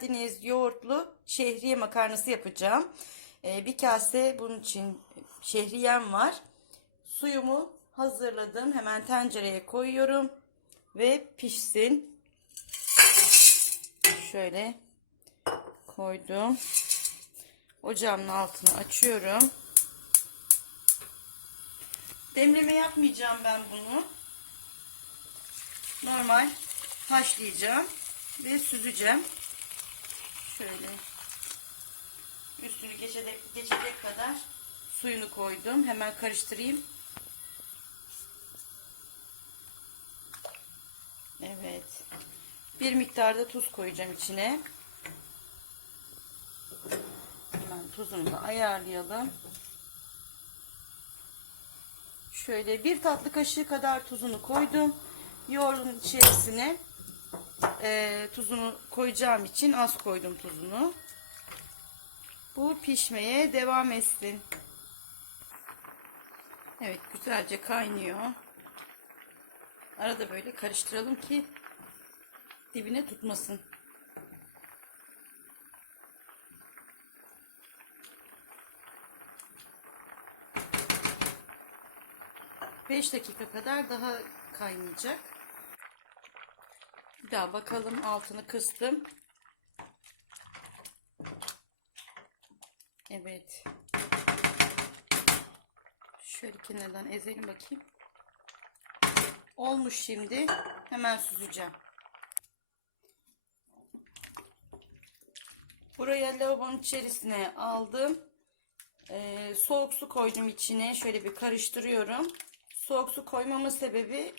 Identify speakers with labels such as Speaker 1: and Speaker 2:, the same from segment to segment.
Speaker 1: Karadeniz yoğurtlu şehriye makarnası yapacağım. Ee, bir kase bunun için şehriyem var. Suyumu hazırladım. Hemen tencereye koyuyorum ve pişsin. Şöyle koydum. Ocağımın altını açıyorum. Demleme yapmayacağım ben bunu. Normal haşlayacağım ve süzeceğim. Şöyle üstünü geçecek, geçecek kadar suyunu koydum. Hemen karıştırayım. Evet. Bir miktar da tuz koyacağım içine. Hemen tuzunu da ayarlayalım. Şöyle bir tatlı kaşığı kadar tuzunu koydum. Yoğurdun içerisine e, tuzunu koyacağım için az koydum tuzunu. Bu pişmeye devam etsin. Evet güzelce kaynıyor. Arada böyle karıştıralım ki dibine tutmasın. Beş dakika kadar daha kaynayacak. Bir daha bakalım altını kıstım. Evet. Şöyle kenardan ezelim bakayım. Olmuş şimdi. Hemen süzeceğim. Buraya lavabonun içerisine aldım. Ee, soğuk su koydum içine. Şöyle bir karıştırıyorum. Soğuk su koymamın sebebi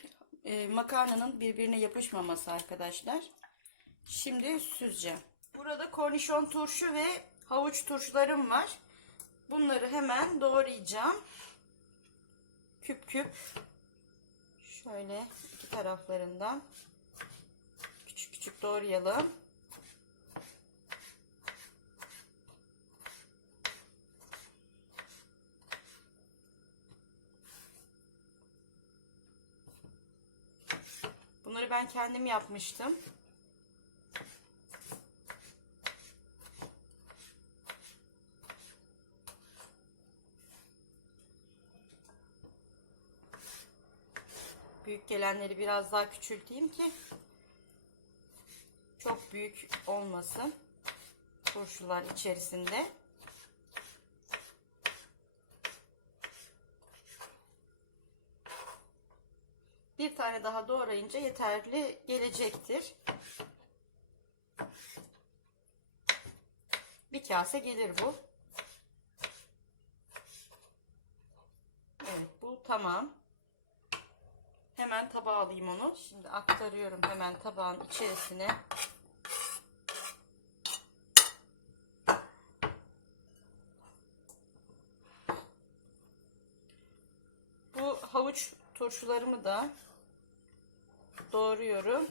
Speaker 1: e, makarnanın birbirine yapışmaması arkadaşlar. Şimdi süzeceğim. Burada kornişon turşu ve havuç turşularım var. Bunları hemen doğrayacağım. Küp küp. Şöyle iki taraflarından küçük küçük doğrayalım. Bunları ben kendim yapmıştım. Büyük gelenleri biraz daha küçülteyim ki çok büyük olmasın turşular içerisinde. Bir tane daha doğrayınca yeterli gelecektir. Bir kase gelir bu. Evet bu tamam. Hemen tabağa alayım onu. Şimdi aktarıyorum hemen tabağın içerisine. Bu havuç turşularımı da doğruyorum.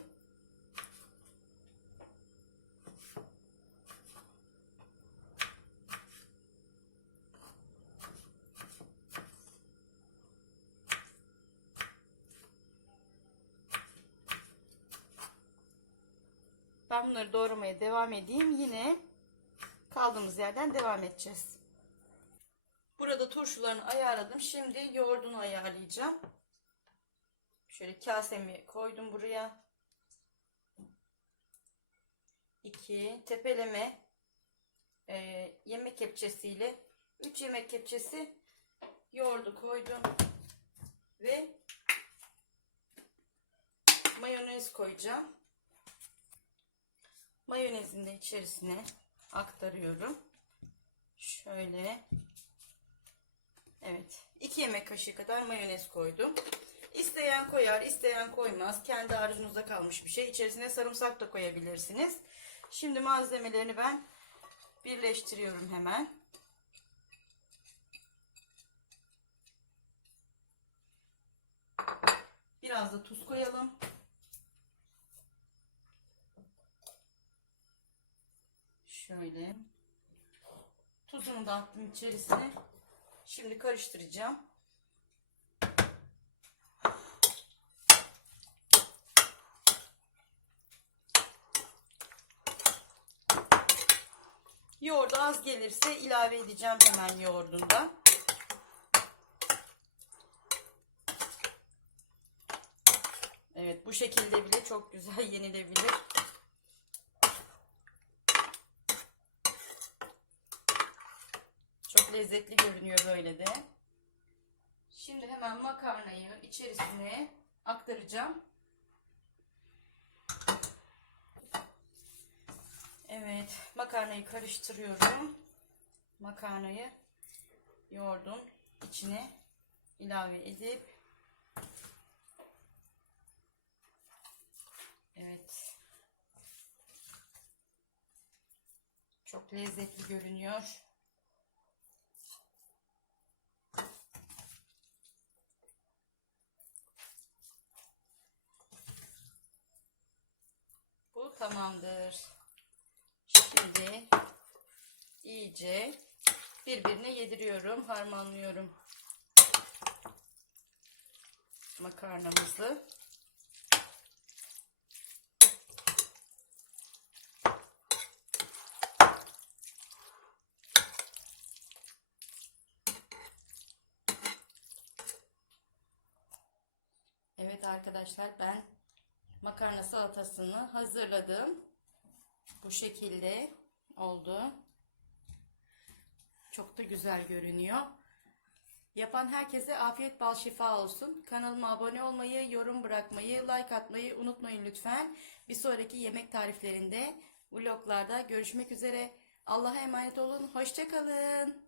Speaker 1: Ben bunları doğramaya devam edeyim. Yine kaldığımız yerden devam edeceğiz. Burada turşularını ayarladım. Şimdi yoğurdunu ayarlayacağım. Şöyle kasemi koydum buraya. 2 tepeleme e, yemek kepçesiyle 3 yemek kepçesi yoğurdu koydum. Ve mayonez koyacağım. Mayonezin de içerisine aktarıyorum. Şöyle. Evet. 2 yemek kaşığı kadar mayonez koydum. İsteyen koyar, isteyen koymaz. Kendi arzunuzda kalmış bir şey. İçerisine sarımsak da koyabilirsiniz. Şimdi malzemelerini ben birleştiriyorum hemen. Biraz da tuz koyalım. Şöyle. Tuzunu da attım içerisine. Şimdi karıştıracağım. Yoğurdu az gelirse ilave edeceğim hemen yoğurdundan. Evet bu şekilde bile çok güzel yenilebilir. Çok lezzetli görünüyor böyle de. Şimdi hemen makarnayı içerisine aktaracağım. Evet, makarnayı karıştırıyorum. Makarnayı yoğurdum içine ilave edip Evet. Çok lezzetli görünüyor. Bu tamamdır. Şimdi iyice birbirine yediriyorum, harmanlıyorum makarnamızı. Evet arkadaşlar ben makarna salatasını hazırladım. Bu şekilde oldu. Çok da güzel görünüyor. Yapan herkese afiyet bal şifa olsun. Kanalıma abone olmayı, yorum bırakmayı, like atmayı unutmayın lütfen. Bir sonraki yemek tariflerinde, vloglarda görüşmek üzere. Allah'a emanet olun. Hoşçakalın.